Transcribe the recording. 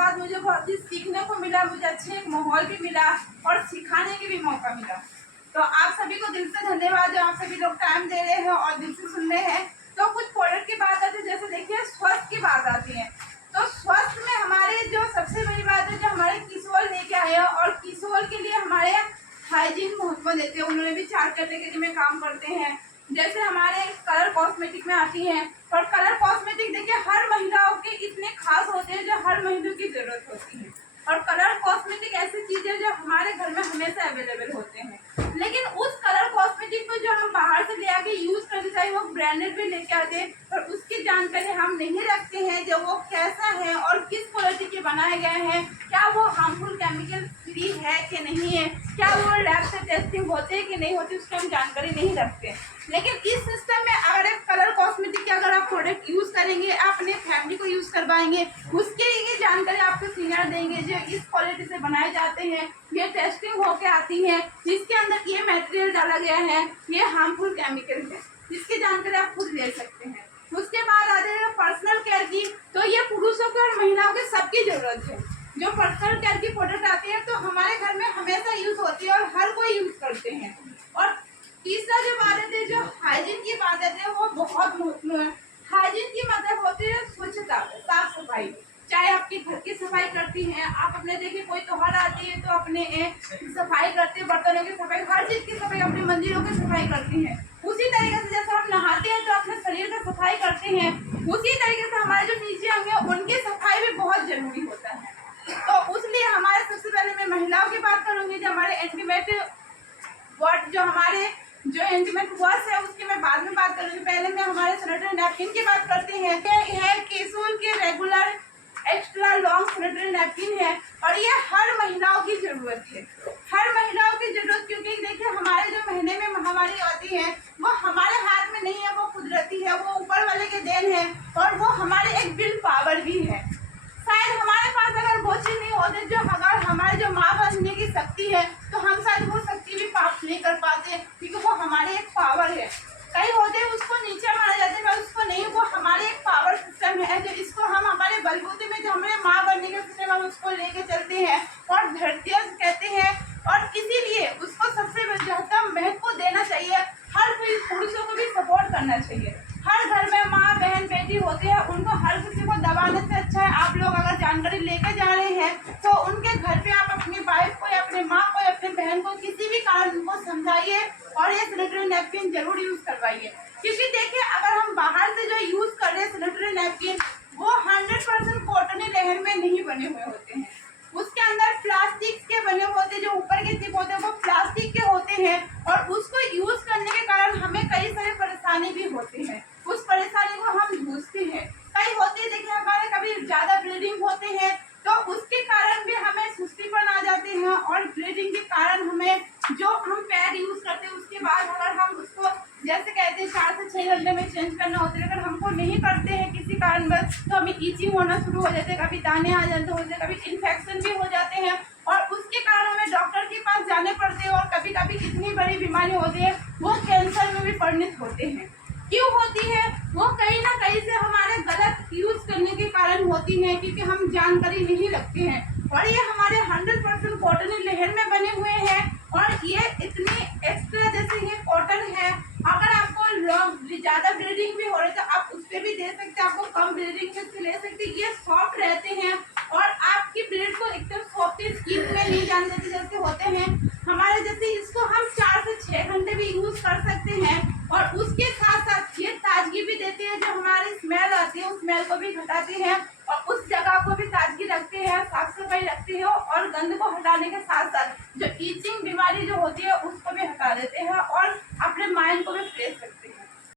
साथ मुझे बहुत चीज़ सीखने को मिला, मुझे अच्छे एक माहौल भी मिला और सिखाने के भी मौका मिला। तो आप सभी को दिल से धन्यवाद जो आप सभी लोग टाइम दे रहे हैं और दिल से सुन रहे हैं। तो कुछ प्रोडक्ट की बात आती है, जैसे देखिए स्वास्थ्य की बात आती है। तो स्वास्थ्य में हमारे जो सबसे बड़ी बात है, जो हमारे किशोर लेके आए हैं और किशोर के लिए हमारे हाइजीन महत्व देते हैं। उन्होंने भी 4 कैटेगरी में काम करते हैं। जैसे हमारे कलर कॉस्मेटिक में आती हैं, और कलर कॉस्मेटिक देखिए हर महिलाओं के इतने खास होते हैं जो हर महिला की जरूरत होती है। और कलर कॉस्मेटिक ऐसी चीज है जो हमारे घर में हमेशा अवेलेबल होते हैं। लेकिन उस कलर कॉस्मेटिक को जो हम बाहर से ले आके यूज करते, चाहे वो ब्रांडेड भी लेके आते हैं, पर उसकी जानकारी हम नहीं रखते हैं जो वो कैसा है और किस क्वालिटी के बनाए गए हैं, क्या वो हार्मफुल केमिकल फ्री है कि नहीं है, क्या वो लैब से टेस्टिंग होते हैं कि नहीं होती, उसकी हम जानकारी नहीं रखते। लेकिन इस सिस्टम में अगर एक कलर कॉस्मेटिक के अगर आप प्रोडक्ट यूज करेंगे, आप अपने फैमिली को यूज करवाएंगे, उसके ये जानकारी आपको सीनियर देंगे जो इस क्वालिटी से बनाए जाते हैं, ये टेस्टिंग होके आती है, इसके अंदर ये मटेरियल डाला गया है, ये हार्मफुल केमिकल है, इसकी जानकारी आप खुद ले सकते हैं। उसके बाद आ जाएगा पर्सनल केयर की। तो ये पुरुषों के और महिलाओं के सबकी जरूरत है। जो पर्सनल केयर की प्रोडक्ट आती है तो हमारे घर में हमेशा यूज होती है और हर कोई यूज करते हैं। और तीसरा जो बात है, जो हाइजीन की बात है, वो बहुत महत्वपूर्ण है। हाइजीन की मतलब होती है स्वच्छता, साफ सफाई। चाहे आपके घर की सफाई करती हैं, आप अपने देखिए कोई त्योहार आती है तो अपने सफाई करते हैं, बर्तनों की सफाई, हर चीज की सफाई, अपने मंदिरों की सफाई करती हैं। उसी तरीके से जैसे हम नहाते हैं तो अपने शरीर का सफाई करते हैं, उसी तरीके से हमारे जो नीचे अंग है उनकी सफाई भी बहुत जरूरी होता है। तो उसलिए हमारे सबसे पहले मैं महिलाओं की बात करूंगी। जो हमारे इंटीमेट वर्ड, जो हमारे जो इंटीमेट वर्ड्स है उसकी मैं बाद में बात करूंगी। पहले मैं हमारे सैनिटरी नैपकिन की बात करते हैं। ये है केसुल के regular extra long sanitary napkin है और ये हर महिलाओं की जरूरत है, हर महिलाओं की जरूरत। क्योंकि देखिए हमारे जो महीने में महामारी आती है वो हमारे हाथ में नहीं है, वो कुदरती है, वो ऊपर वाले के देन है और वो हमारे एक विल पावर भी है। शायद हमारे पास अगर वो चीज नहीं होती, जो अगर हमारे जो माँ बनने की शक्ति है, तो हम शायद वो शक्ति भी प्राप्त नहीं कर पाते, क्योंकि वो हमारे एक पावर है। कई होते हैं उसको नीचे माना जाता है, पर उसको नहीं, वो हमारे एक पावर सिस्टम है जो इसको हम हमारे बलबूते में जो हमारे माँ बनने के सिस्टम हम उसको लेके चलते हैं और धरती कहते हैं। और इसीलिए उसको सबसे ज्यादा महत्व देना चाहिए। हर कोई पुरुषों को भी सपोर्ट करना चाहिए। हर घर में माँ बहन बेटी होते हैं, उनको हर किसी को दबाने से अच्छा है आप लोग अगर जानकारी लेके जा रहे हैं तो उनके घर पे आप अपनी वाइफ को या अपने माँ को या अपने बहन को किसी भी कारण उनको समझाइए और ये सैनिटरी नैपकिन जरूर यूज करवाइए। क्योंकि देखिए अगर हम बाहर से जो यूज कर रहे हैं सैनिटरी नैपकिन, वो 100% कॉटन लेहर में नहीं बने हुए होते हैं। उसके अंदर प्लास्टिक के बने होते हैं, जो ऊपर के टिप होते हैं वो प्लास्टिक के होते हैं और उसको यूज करने के कारण हमें कई सारे परेशानी भी होती है। उस परेशानी को हम जूझते हैं। कई होते हैं देखिए हमारे कभी ज्यादा ब्लीडिंग होते हैं तो उसके कारण भी हमें सुस्तीपन आ जाते हैं और ब्लीडिंग के कारण हमें जो हम पैड यूज करते हैं उसके बाद अगर हम उसको जैसे कहते हैं 4 से 6 घंटे में चेंज करना होता है, अगर हमको नहीं करते हैं किसी कारणवश तो हमें ईचिंग होना शुरू हो जाते हैं, कभी दाने आ जाते होते हैं, कभी इन्फेक्शन भी हो जाते हैं और उसके कारण हमें डॉक्टर के पास जाने पड़ते हैं और कभी कभी इतनी बड़ी बीमारी होती है वो कैंसर में भी परिणत होते हैं। क्यों होती है? वो कहीं ना कहीं से हमारे गलत यूज करने के कारण होती है, क्योंकि हम जानकारी नहीं रखते हैं। और ये हमारे 100% कॉटन लेहर में बने हुए हैं और ये इतनी एक्स्ट्रा, जैसे ये कॉटन है, अगर आपको ज्यादा ब्लीडिंग भी हो रही है तो आप उस पर भी दे सकते हैं, आपको कम ब्लीडिंग से ले सकते हैं। ये सॉफ्ट रहते हैं और आपकी ब्लीड को एकदम सॉफ्ट स्किन में नहीं जाने देते जैसे होते हैं हमारे जैसे। इसको हम 4 से 6 घंटे भी यूज कर सकते हैं और उसके साथ साथ ये ताजगी भी देते हैं। जो हमारी स्मेल आती है उस स्मेल को भी घटाते हैं और उस जगह को भी ताजगी रखते हैं, साफ सफाई रखते हैं और गंद को हटाने के साथ साथ जो ईचिंग बीमारी जो होती है उसको भी हटा देते हैं और अपने माइंड को भी फ्रेश